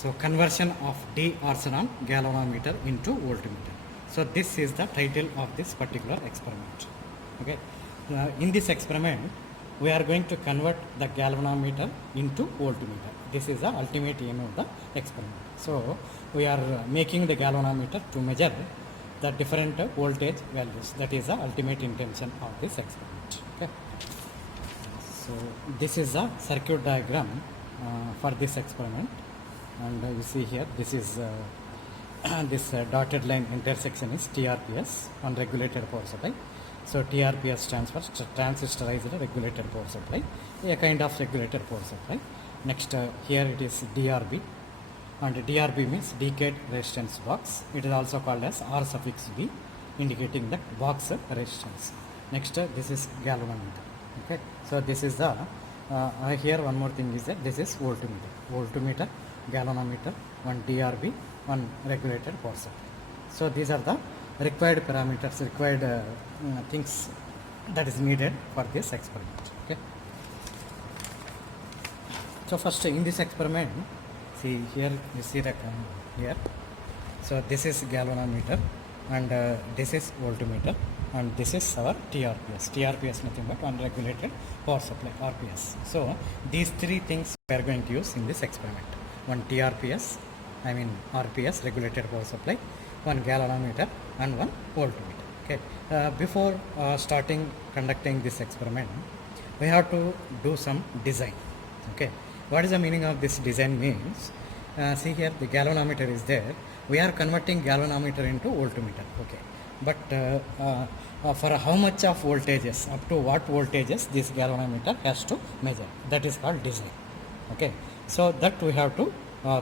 So conversion of D arsenal galvanometer into voltmeter. So this is the title of this particular experiment. Okay. In this experiment, we are going to convert the galvanometer into voltmeter. This is the ultimate aim of the experiment. So we are making the galvanometer to measure the different voltage values. That is the ultimate intention of this experiment. Okay. So this is the circuit diagram for this experiment, and you see here this is this dotted line intersection is TRPS, unregulated power supply. So TRPS stands for transistorized regulated power supply, a kind of regulated power supply. Next here it is DRB, and DRB means decade resistance box. It is also called as R suffix B, indicating the box resistance. Next this is galvanometer. Okay, so this is the here one more thing is that this is voltmeter, galvanometer, one DRB, one regulated power supply. So these are the required parameters, required things that is needed for this experiment. Okay. So first in this experiment, see here you see the here. So this is galvanometer, and this is voltmeter, and this is our TRPS. TRPS nothing but unregulated power supply, RPS. So these three things we are going to use in this experiment. One TRPS, I mean RPS, regulated power supply, one galvanometer, and one voltmeter. Okay. Before starting conducting this experiment, we have to do some design. Okay. What is the meaning of this design means? See here the galvanometer is there. We are converting galvanometer into voltmeter. Okay. But for how much of voltages, up to what voltages this galvanometer has to measure, that is called design. Okay. So that we have to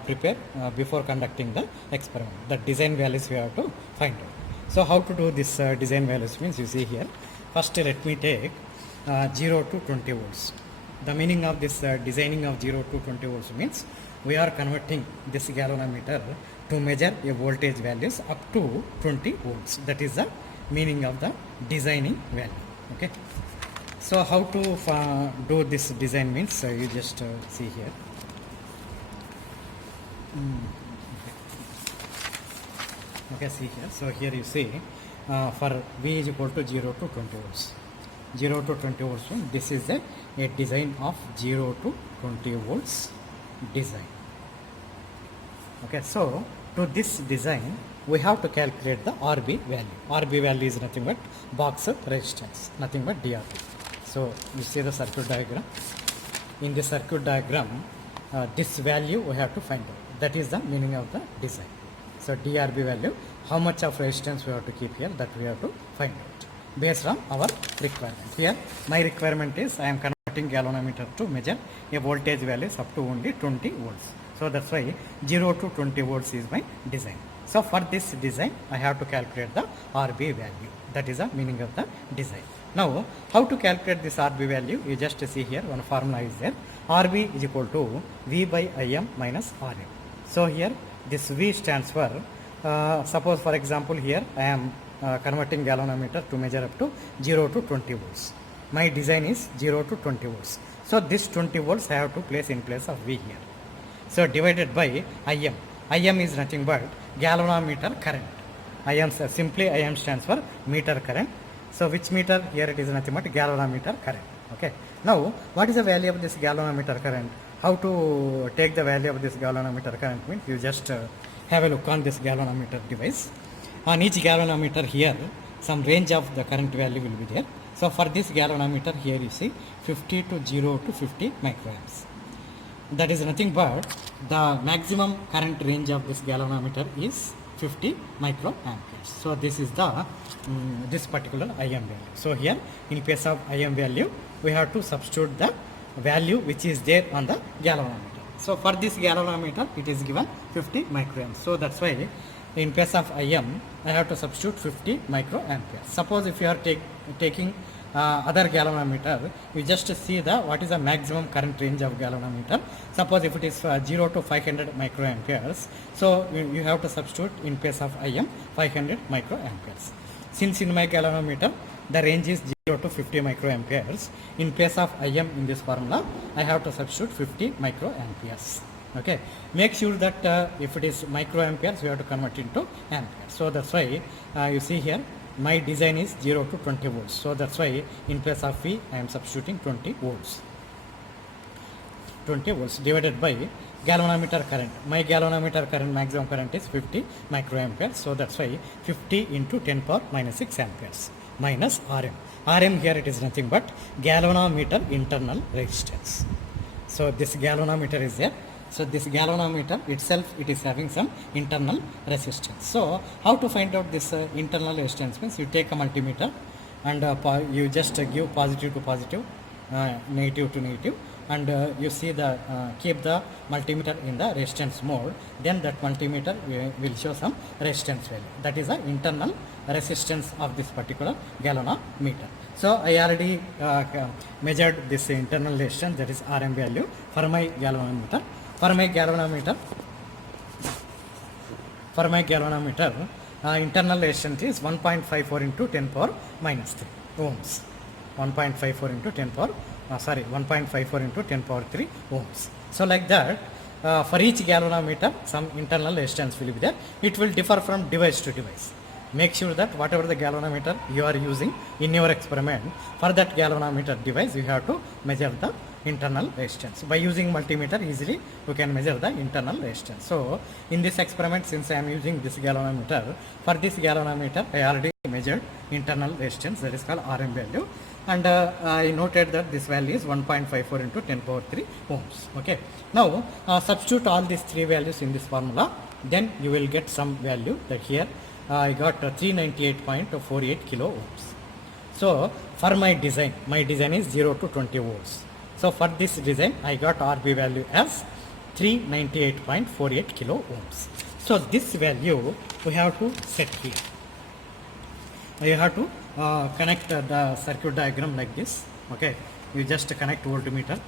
prepare before conducting the experiment. The design values we have to find out. So how to do this design values means, you see here. First let me take 0 to 20 volts. The meaning of this designing of 0 to 20 volts means we are converting this galvanometer to measure a voltage values up to 20 volts. That is the meaning of the designing value. Okay. So how to do this design means you just see here. Okay, see here. So here you see for V is equal to 0 to 20 volts. 0 to 20 volts, this is a design of 0 to 20 volts design. Okay, so to this design we have to calculate the RB value. RB value is nothing but box resistance, nothing but DRB. So you see the circuit diagram. In the circuit diagram, this value we have to find out. That is the meaning of the design. So DRB value, how much of resistance we have to keep here, that we have to find out based on our requirement. Here my requirement is I am converting galvanometer to measure a voltage values up to only 20 volts. So that's why 0 to 20 volts is my design. So for this design I have to calculate the RB value. That is the meaning of the design. Now how to calculate this RB value? You just see here one formula is there. RB is equal to V by Im minus Rm. So here this V stands for suppose for example here I am converting galvanometer to measure up to 0 to 20 volts. My design is 0 to 20 volts. So this 20 volts I have to place in place of V here. So divided by Im. Im is nothing but galvanometer current. Im simply Im stands for meter current. So which meter? Here it is nothing but galvanometer current. Okay. Now what is the value of this galvanometer current? How to take the value of this galvanometer current means you just have a look on this galvanometer device. On each galvanometer here some range of the current value will be there. So for this galvanometer here you see 50 to 0 to 50 microamps. That is nothing but the maximum current range of this galvanometer is 50 microamperes. So this is the this particular Im value. So here in place of Im value we have to substitute the value which is there on the galvanometer. So for this galvanometer it is given 50 microamps. So that's why in place of Im I have to substitute 50 microamperes. Suppose if you are taking other galvanometer, you just see the what is the maximum current range of galvanometer. Suppose if it is 0 to 500 microamperes, so you have to substitute in place of Im 500 microamperes. Since in my galvanometer the range is 0 to 50 microamperes, in place of Im in this formula I have to substitute 50 microamperes. Okay, make sure that if it is microamperes, we have to convert into amperes. So that's why you see here my design is 0 to 20 volts. So that's why in place of V I am substituting 20 volts. 20 volts divided by galvanometer current. My galvanometer current maximum current is 50 microamperes. So that's why 50 into 10 power minus 6 amperes minus Rm. Rm here it is nothing but galvanometer internal resistance. So this galvanometer is there. So this galvanometer itself, it is having some internal resistance. So how to find out this internal resistance means you take a multimeter and you just give positive to positive, negative to negative, and you see the keep the multimeter in the resistance mode. Then that multimeter will show some resistance value. That is the internal resistance of this particular galvanometer. So I already measured this internal resistance, that is Rm value for my galvanometer. For my galvanometer, internal resistance is 1.54 into 10 power minus 3 ohms. 1.54 into 10 power, 1.54 into 10 power 3 ohms. So like that, for each galvanometer, some internal resistance will be there. It will differ from device to device. Make sure that whatever the galvanometer you are using in your experiment, for that galvanometer device, you have to measure the internal resistance. By using multimeter, easily you can measure the internal resistance. So in this experiment, since I am using this galvanometer, for this galvanometer I already measured internal resistance, that is called Rm value, and I noted that this value is 1.54 into 10 power 3 ohms. Okay, now substitute all these three values in this formula, then you will get some value. That here I got 398.48 kilo ohms. So for my design is 0 to 20 volts. So for this design, I got RB value as 398.48 kilo ohms. So this value we have to set here. You have to connect the circuit diagram like this. Okay, you just connect voltmeter.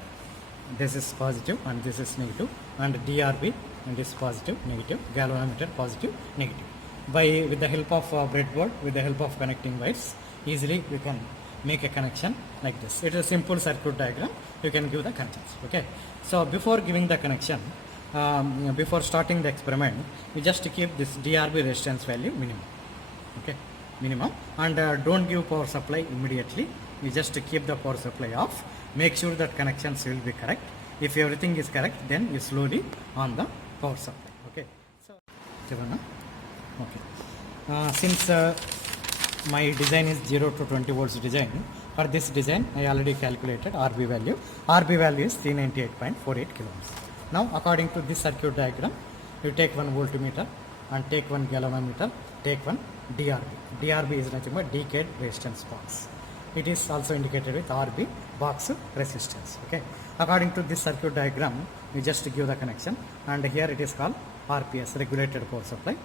This is positive and this is negative, and DRB, and this positive, negative, galvanometer positive, negative. With the help of breadboard, with the help of connecting wires, easily you can make a connection like this. It is a simple circuit diagram. You can give the connections. Okay. So before giving the connection, before starting the experiment, you just keep this DRB resistance value minimum. Okay, minimum, and don't give power supply immediately. You just keep the power supply off. Make sure that connections will be correct. If everything is correct, then you slowly on the power supply. Okay. So, okay. Since my design is 0 to 20 volts design, for this design I already calculated RB value. RB value is 398.48 kilo ohms. Now according to this circuit diagram, you take one voltmeter and take one galvanometer, take one DRB. DRB is nothing but decayed resistance box. It is also indicated with RB box resistance. Okay. According to this circuit diagram, you just give the connection, and here it is called RPS, regulated power supply.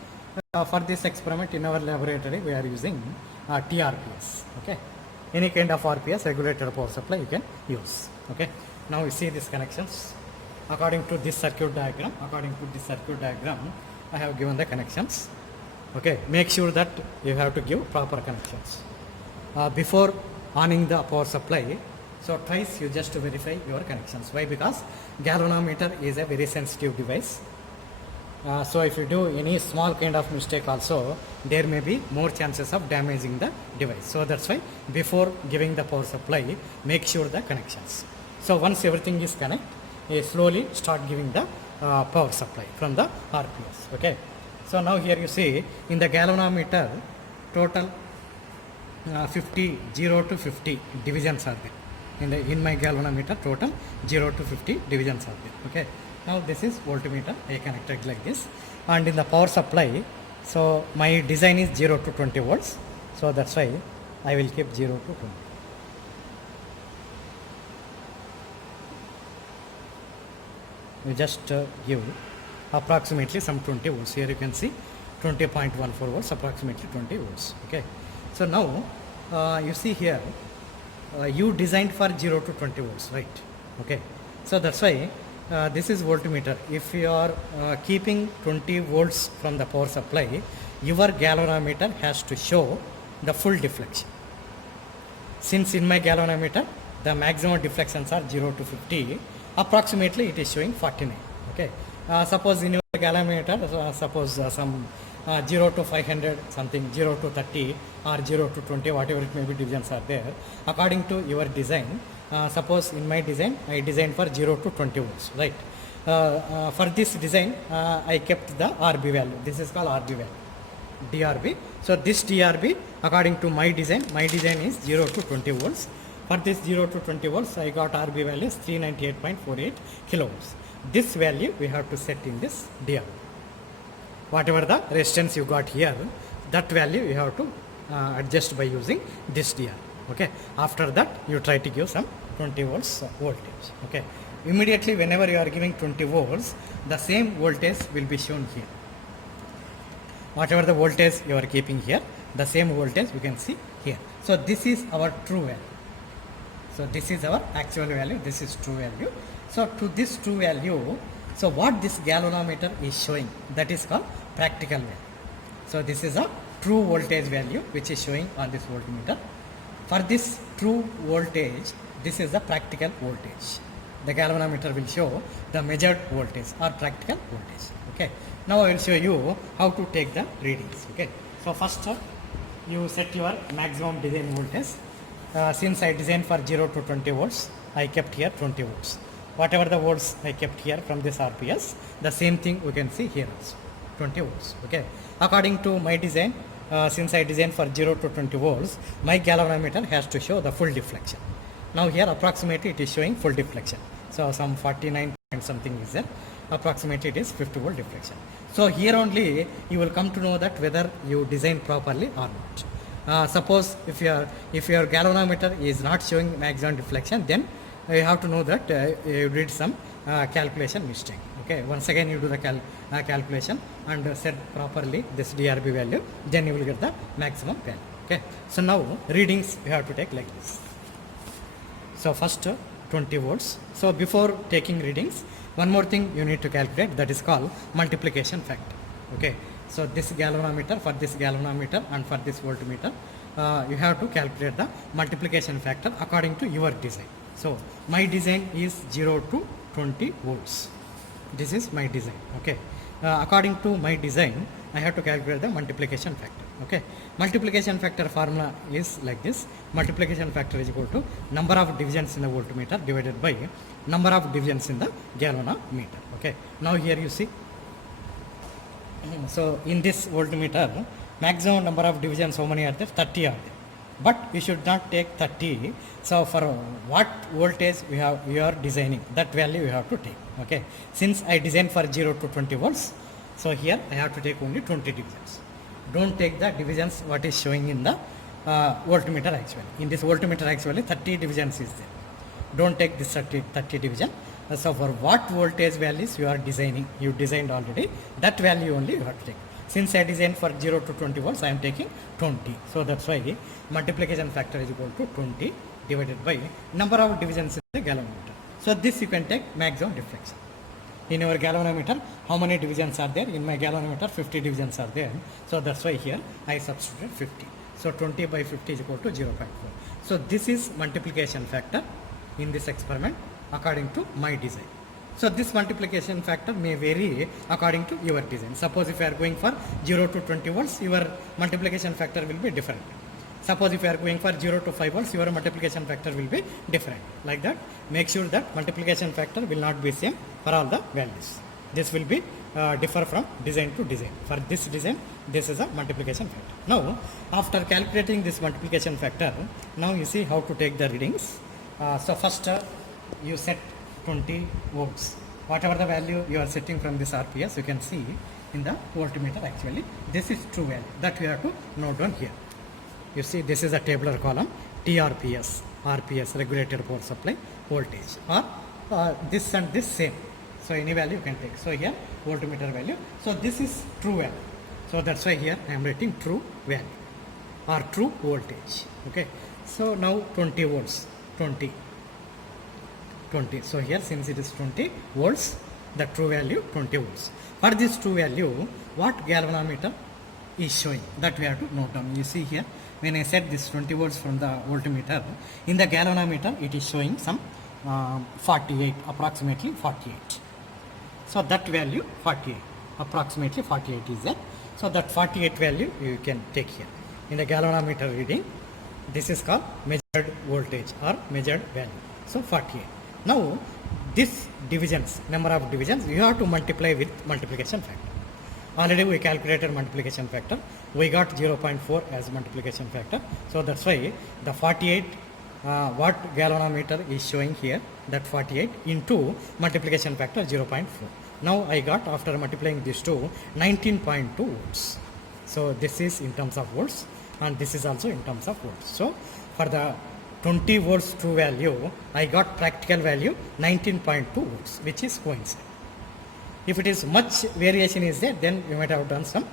For this experiment in our laboratory, we are using TRPS. Okay, any kind of RPS, regulated power supply, you can use. Okay, now you see these connections. According to this circuit diagram, I have given the connections. Okay, make sure that you have to give proper connections before onning the power supply. So twice you just verify your connections. Why? Because galvanometer is a very sensitive device. So if you do any small kind of mistake also, there may be more chances of damaging the device. So that's why before giving the power supply, make sure the connections. So once everything is connected, you slowly start giving the power supply from the RPS. Okay. So now here you see in the galvanometer, total 0 to 50 divisions are there. In my galvanometer, total 0 to 50 divisions are there. Okay. Now this is voltmeter, I connected like this, and in the power supply, so my design is 0 to 20 volts, so that's why I will keep 0 to 20. You just give approximately some 20 volts. Here you can see 20.14 volts, approximately 20 volts. Okay. So now you see here, you designed for 0 to 20 volts, right? Okay. So that's why this is voltmeter. If you are keeping 20 volts from the power supply, your galvanometer has to show the full deflection. Since in my galvanometer, the maximum deflections are 0 to 50, approximately it is showing 49. Okay. Suppose in your galvanometer, suppose some 0 to 500 something, 0 to 30 or 0 to 20, whatever it may be, divisions are there. According to your design, suppose in my design, I designed for 0 to 20 volts, right? For this design, I kept the RB value. This is called RB value, DRB. So this DRB, according to my design is 0 to 20 volts. For this 0 to 20 volts, I got RB value is 398.48 kilovolts. This value we have to set in this DRB. Whatever the resistance you got here, that value you have to adjust by using this DRB. Okay. After that, you try to give some 20 volts voltage. Okay. Immediately, whenever you are giving 20 volts, the same voltage will be shown here. Whatever the voltage you are keeping here, the same voltage you can see here. So this is our true value. So this is our actual value, this is true value. So to this true value, so what this galvanometer is showing, that is called practical value. So this is a true voltage value which is showing on this voltmeter. For this true voltage, this is the practical voltage. The galvanometer will show the measured voltage or practical voltage. Okay. Now I will show you how to take the readings. Okay. So first you set your maximum design voltage. Since I designed for 0 to 20 volts, I kept here 20 volts. Whatever the volts I kept here from this RPS, the same thing we can see here also, 20 volts. Okay. According to my design, since I designed for 0 to 20 volts, my galvanometer has to show the full deflection. Now here approximately it is showing full deflection. So some 49 point something is there. Approximately it is 50 volt deflection. So here only you will come to know that whether you design properly or not. Suppose if your galvanometer is not showing maximum deflection, then you have to know that you did some calculation mistake. Okay, once again you do the calculation and set properly this DRB value, then you will get the maximum value. Okay, so now readings you have to take like this. So first 20 volts. So before taking readings, one more thing you need to calculate, that is called multiplication factor. Okay, so this galvanometer, for this galvanometer and for this voltmeter, you have to calculate the multiplication factor according to your design. So my design is 0 to 20 volts. This is my design. Okay, according to my design, I have to calculate the multiplication factor. Okay, multiplication factor formula is like this. Multiplication factor is equal to number of divisions in the voltmeter divided by number of divisions in the galvanometer. Okay, now here you see, so in this voltmeter, maximum number of divisions, how many are there? 30 are there. But you should not take 30. So for what voltage you are designing, that value you have to take. Okay, since I designed for 0 to 20 volts, so here I have to take only 20 divisions. Don't take the divisions what is showing in the voltmeter actually. In this voltmeter actually 30 divisions is there. Don't take this 30 division. So for what voltage values you are designing, you designed already, that value only you have to take. Since I designed for 0 to 20 volts, I am taking 20. So that's why multiplication factor is equal to 20 divided by number of divisions in the galvanometer. So this you can take maximum deflection. In your galvanometer, how many divisions are there? In my galvanometer, 50 divisions are there. So that's why here I substituted 50. So 20 by 50 is equal to 0.4. So this is multiplication factor in this experiment according to my design. So this multiplication factor may vary according to your design. Suppose if you are going for 0 to 20 volts, your multiplication factor will be different. Suppose if you are going for 0 to 5 volts, your multiplication factor will be different. Like that, make sure that multiplication factor will not be same for all the values. This will be differ from design to design. For this design, this is a multiplication factor. Now, after calculating this multiplication factor, now you see how to take the readings. So first you set 20 volts. Whatever the value you are setting from this RPS, you can see in the voltmeter actually. This is true value that you have to note down here. You see this is a tabular column, TRPS, RPS, regulated power supply voltage, or this and this same. So any value you can take. So here voltmeter value. So this is true value. So that's why here I am writing true value or true voltage. Okay. So now 20 volts, 20. So here since it is 20 volts, the true value 20 volts. For this true value, what galvanometer is showing, that we have to note down. You see here, when I set this 20 volts from the voltmeter, in the galvanometer it is showing some 48, approximately 48. So that value 48, approximately 48 is there. So that 48 value you can take here. In the galvanometer reading, this is called measured voltage or measured value. So 48. Now this divisions, number of divisions, you have to multiply with multiplication factor. Already we calculated multiplication factor. We got 0.4 as multiplication factor. So that's why the 48 what galvanometer is showing here, that 48 into multiplication factor 0.4. Now I got, after multiplying these two, 19.2 volts. So this is in terms of volts and this is also in terms of volts. So for the 20 volts true value, I got practical value 19.2 volts, which is coincident. If it is much variation is there, then you might have done some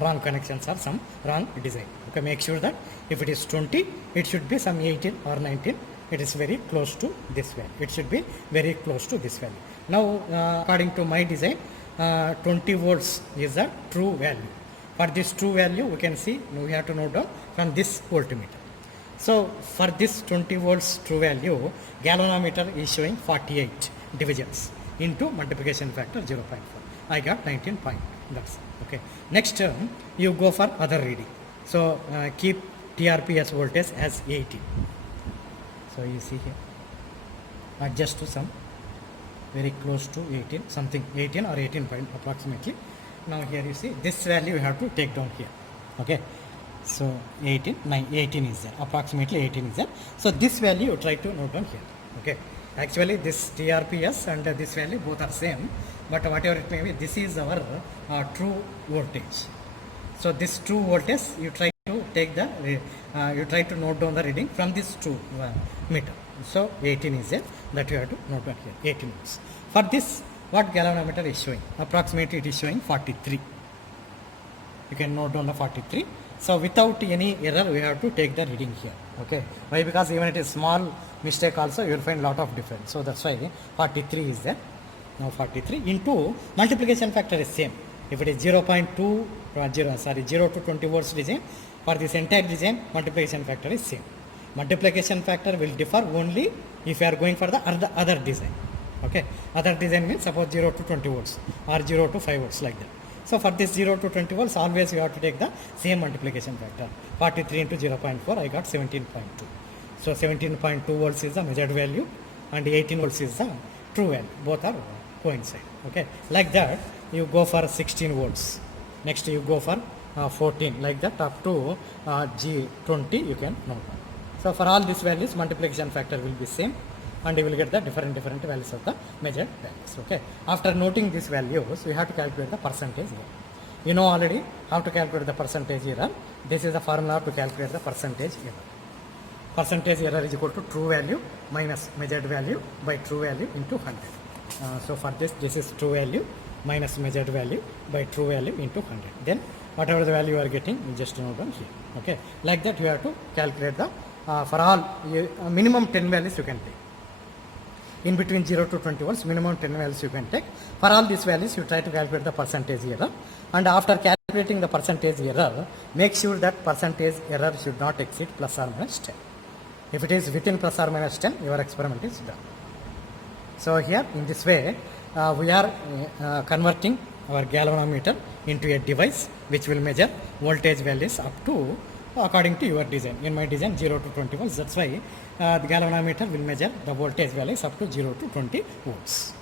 wrong connections or some wrong design. Okay, make sure that if it is 20, it should be some 18 or 19. It is very close to this value. It should be very close to this value. Now, according to my design, 20 volts is the true value. For this true value, we can see, we have to note down from this voltmeter. So, for this 20 volts true value, galvanometer is showing 48 divisions into multiplication factor 0.4. I got 19 point. That's okay. Next term, you go for other reading. So keep TRPS voltage as 80. So you see here, adjust to some very close to 18, something 18 or 18 point approximately. Now here you see this value you have to take down here. Okay. So 18 is there, approximately 18 is there. So this value you try to note down here. Okay. Actually this TRPS and this value both are same, but whatever it may be, this is our true voltage. So this true voltage you try to take the you try to note down the reading from this true meter. So 18 is there, that you have to note down here, 18 volts. For this, what galvanometer is showing? Approximately it is showing 43. You can note down the 43. So without any error, we have to take the reading here. Okay. Why? Because even it is small mistake also, you will find lot of difference. So that's why 43 is there. Now 43 into multiplication factor is same. If it is 0 to 20 volts design, for this entire design, multiplication factor is same. Multiplication factor will differ only if you are going for the other design. Okay. Other design means suppose 0 to 20 volts or 0 to 5 volts like that. So for this 0 to 20 volts, always you have to take the same multiplication factor. 43 into 0.4, I got 17.2. So 17.2 volts is the measured value and 18 volts is the true value. Both are coincide. Okay. Like that, you go for 16 volts. Next you go for 14. Like that up to G20 you can note. So for all these values, multiplication factor will be same and you will get the different values of the measured values. Okay. After noting these values, we have to calculate the percentage error. You know already how to calculate the percentage error. This is the formula to calculate the percentage error. Percentage error is equal to true value minus measured value by true value into 100. So for this is true value minus measured value by true value into 100. Then whatever the value you are getting, you just note down here. Okay. Like that you have to calculate the for all minimum 10 values you can take. In between 0 to 20 volts, minimum 10 values you can take. For all these values, you try to calculate the percentage error. And after calculating the percentage error, make sure that percentage error should not exceed plus or minus 10. If it is within plus or minus 10, your experiment is done. So here, in this way, we are converting our galvanometer into a device which will measure voltage values up to according to your design. In my design 0 to 20 volts, that's why the galvanometer will measure the voltage values up to 0 to 20 volts.